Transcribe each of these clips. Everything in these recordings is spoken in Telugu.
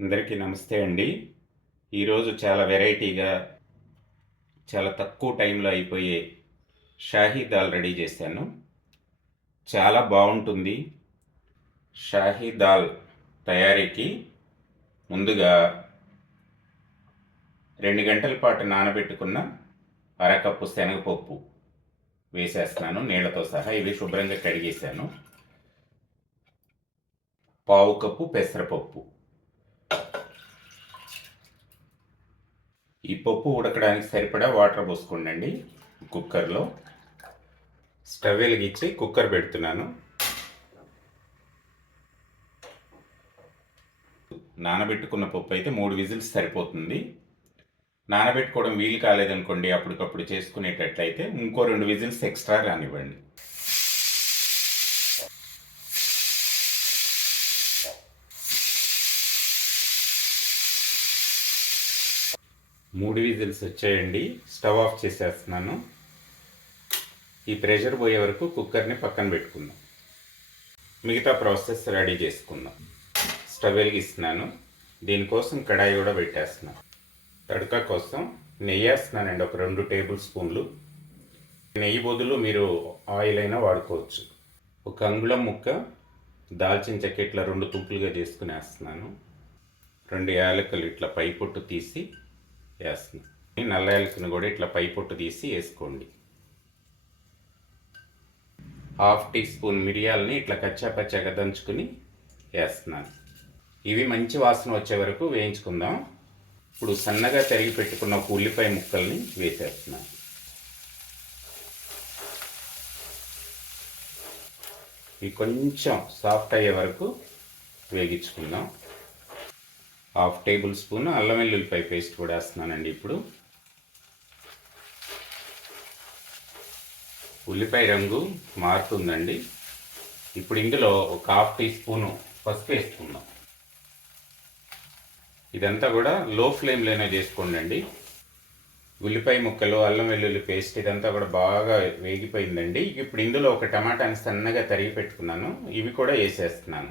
అందరికీ నమస్తే అండి. ఈరోజు చాలా వెరైటీగా చాలా తక్కువ టైంలో అయిపోయే షాహీ దాల్ రెడీ చేశాను. చాలా బాగుంటుంది షాహీ దాల్ తయారీకి. ముందుగా రెండు గంటల పాటు నానబెట్టుకున్న అరకప్పు శనగపప్పు వేసేస్తున్నాను. నీళ్ళతో సహా ఇవి శుభ్రంగా కడిగేశాను. పావు కప్పు పెసరపప్పు. ఈ పప్పు ఉడకడానికి సరిపడా వాటర్ పోసుకోండి కుక్కర్లో. స్టవ్ వెలిగించి కుక్కర్ పెడుతున్నాను. నానబెట్టుకున్న పప్పు అయితే మూడు విజిల్స్ సరిపోతుంది. నానబెట్టుకోవడం వీలు కాలేదనుకోండి అప్పటికప్పుడు చేసుకునేటట్లయితే ఇంకో రెండు విజిల్స్ ఎక్స్ట్రా రానివ్వండి. మూడు విజిల్స్ వచ్చాయండి. స్టవ్ ఆఫ్ చేసేస్తున్నాను. ఈ ప్రెషర్ పోయే వరకు కుక్కర్ని పక్కన పెట్టుకుందాం. మిగతా ప్రాసెస్ రెడీ చేసుకుందాం. స్టవ్ వెలిగిస్తున్నాను. దీనికోసం కడాయి కూడా పెట్టేస్తున్నాను. తడక కోసం నెయ్యి వేస్తున్నానండి. ఒక రెండు టేబుల్ స్పూన్లు. నెయ్యి బదులు మీరు ఆయిల్ అయినా వాడుకోవచ్చు. ఒక అంగుళం ముక్క దాల్చిన చెక్క ఇట్లా రెండు తుంపులుగా చేసుకుని వేస్తున్నాను రెండు యాలకులు ఇట్లా పై పొట్టు తీసి వేస్తున్నాను నల్ల యాలకుని కూడా ఇట్లా పై పొట్టు తీసి వేసుకోండి. హాఫ్ టీ స్పూన్ మిరియాలని ఇట్లా కచ్చా పచ్చాగా దంచుకుని వేస్తున్నాను. ఇవి మంచి వాసన వచ్చే వరకు వేయించుకుందాం. ఇప్పుడు సన్నగా తరిగి పెట్టుకున్న ఒక ఉల్లిపాయ ముక్కల్ని వేసేస్తున్నాను. ఇవి కొంచెం సాఫ్ట్ అయ్యే వరకు వేగించుకుందాం. హాఫ్ టేబుల్ స్పూన్ అల్లం వెల్లుల్లిపాయ పేస్ట్ కూడా వేస్తున్నానండి ఇప్పుడు. ఉల్లిపాయ రంగు మారుతుందండి. ఇప్పుడు ఇందులో ఒక హాఫ్ టీ స్పూను పసుపు వేసుకుందాం. ఇదంతా కూడా లో ఫ్లేమ్లోనే చేసుకోండి ఉల్లిపాయ ముక్కలు అల్లం వెల్లుల్లి పేస్ట్ ఇదంతా కూడా బాగా వేగిపోయిందండి. ఇప్పుడు ఇందులో ఒక టమాటాని సన్నగా తరిగి పెట్టుకున్నాను. ఇవి కూడా వేసేస్తున్నాను.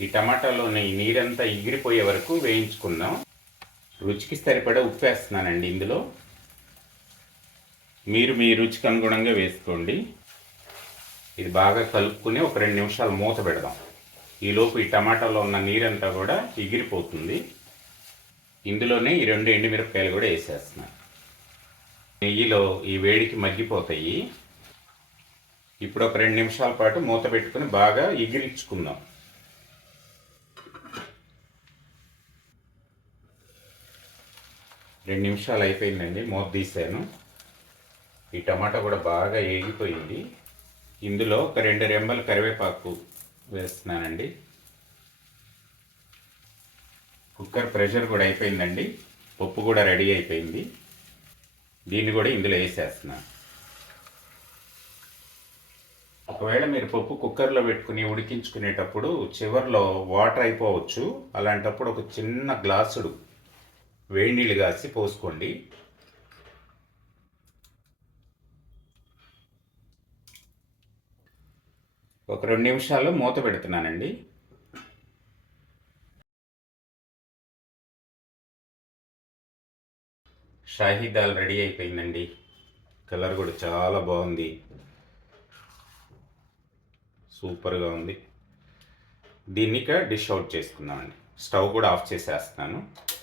ఈ టమాటాలోని నీరంతా ఎగిరిపోయే వరకు వేయించుకుందాం. రుచికి సరిపడా ఉప్పు వేస్తున్నానండి ఇందులో. మీరు మీ రుచికి అనుగుణంగా వేసుకోండి. ఇది బాగా కలుపుకుని ఒక రెండు నిమిషాలు మూత పెడదాం. ఈలోపు ఈ టమాటాలో ఉన్న నీరంతా కూడా ఎగిరిపోతుంది. ఇందులోనే ఈ రెండు ఎండుమిరపకాయలు కూడా వేసేస్తున్నాను. నెయ్యిలో ఈ వేడికి మగ్గిపోతాయి. ఇప్పుడు ఒక రెండు నిమిషాల పాటు మూత పెట్టుకుని బాగా ఎగిరించుకుందాం. రెండు నిమిషాలు అయిపోయిందండి మూత తీసాను ఈ టమాటా కూడా బాగా ఏగిపోయింది. ఇందులో ఒక రెండు రెంబల కరివేపాకు వేస్తున్నానండి. కుక్కర్ ప్రెషర్ కూడా అయిపోయిందండి పప్పు కూడా రెడీ అయిపోయింది. దీన్ని కూడా ఇందులో వేసేస్తున్నాను ఒకవేళ మీరు పప్పు కుక్కర్లో పెట్టుకుని ఉడికించుకునేటప్పుడు చివర్లో వాటర్ అయిపోవచ్చు. అలాంటప్పుడు ఒక చిన్న గ్లాసుడు వేడి నీళ్ళు కాసి పోసుకోండి. ఒక రెండు నిమిషాలు మూత పెడుతున్నానండి. షాహీ దాల్ రెడీ అయిపోయిందండి. కలర్ కూడా చాలా బాగుంది. సూపర్గా ఉంది. దీన్ని ఇక డిష్ అవుట్ చేసుకుందామండి. స్టవ్ కూడా ఆఫ్ చేసేస్తున్నాను.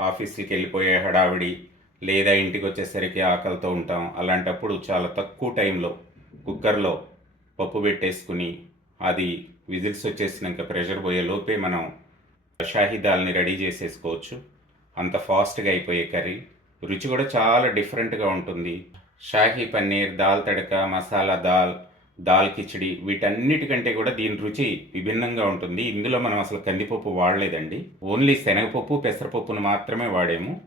ఆఫీస్కి వెళ్ళిపోయే హడావిడి లేదా ఇంటికి వచ్చేసరికి ఆకలితో ఉంటాం. అలాంటప్పుడు చాలా తక్కువ టైంలో కుక్కర్లో పప్పు పెట్టేసుకుని అది విజిల్స్ వచ్చేసినాక ప్రెషర్ పోయే లోపే మనం షాహీ దాల్ని రెడీ చేసేసుకోవచ్చు. అంత ఫాస్ట్గా అయిపోయే కర్రీ. రుచి కూడా చాలా డిఫరెంట్గా ఉంటుంది. షాహీ పన్నీర్ దాల్ తడక మసాలా దాల్ దాల్ కిచడి వీటన్నిటికంటే కూడా దీని రుచి విభిన్నంగా ఉంటుంది. ఇందులో మనం అసలు కందిపప్పు వాడలేదండి. ఓన్లీ శనగపప్పు పెసరపప్పును మాత్రమే వాడాము.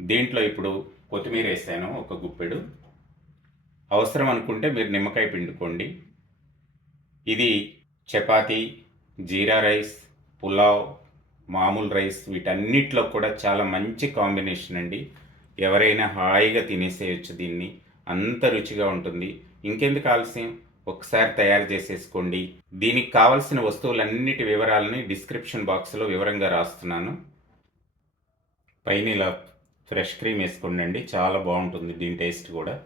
దీంట్లో ఇప్పుడు కొత్తిమీర వేసాను ఒక గుప్పెడు. అవసరం అనుకుంటే మీరు నిమ్మకాయ పిండుకోండి. ఇది చపాతీ జీరా రైస్ పులావ్ మామూలు రైస్ వీటన్నిటిలో కూడా చాలా మంచి కాంబినేషన్ అండి. ఎవరైనా హాయిగా తినేసేయచ్చు దీన్ని. అంత రుచిగా ఉంటుంది. ఇంకెందుకు ఆలస్యం? ఒకసారి తయారు చేసేసుకోండి. దీనికి కావలసిన వస్తువులన్నిటి వివరాలని డిస్క్రిప్షన్ బాక్స్లో వివరంగా రాస్తున్నాను. పైన ఇలా ఫ్రెష్ క్రీమ్ వేసుకోండి చాలా బాగుంటుంది దీని టేస్ట్ కూడా.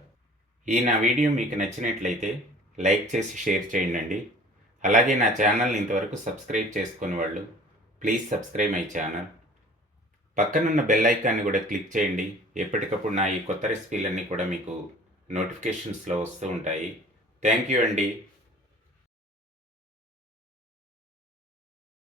ఈ నా వీడియో మీకు నచ్చినట్లయితే లైక్ చేసి షేర్ చేయండి అలాగే నా ఛానల్ని ఇంతవరకు సబ్స్క్రైబ్ చేసుకుని వాళ్ళు ప్లీజ్ సబ్స్క్రైబ్ మై ఛానల్. పక్కనున్న బెల్ ఐకాన్ని కూడా క్లిక్ చేయండి. ఎప్పటికప్పుడు నా ఈ కొత్త రెసిపీలన్నీ కూడా మీకు నోటిఫికేషన్స్లో వస్తూ ఉంటాయి. థ్యాంక్ యూ అండి.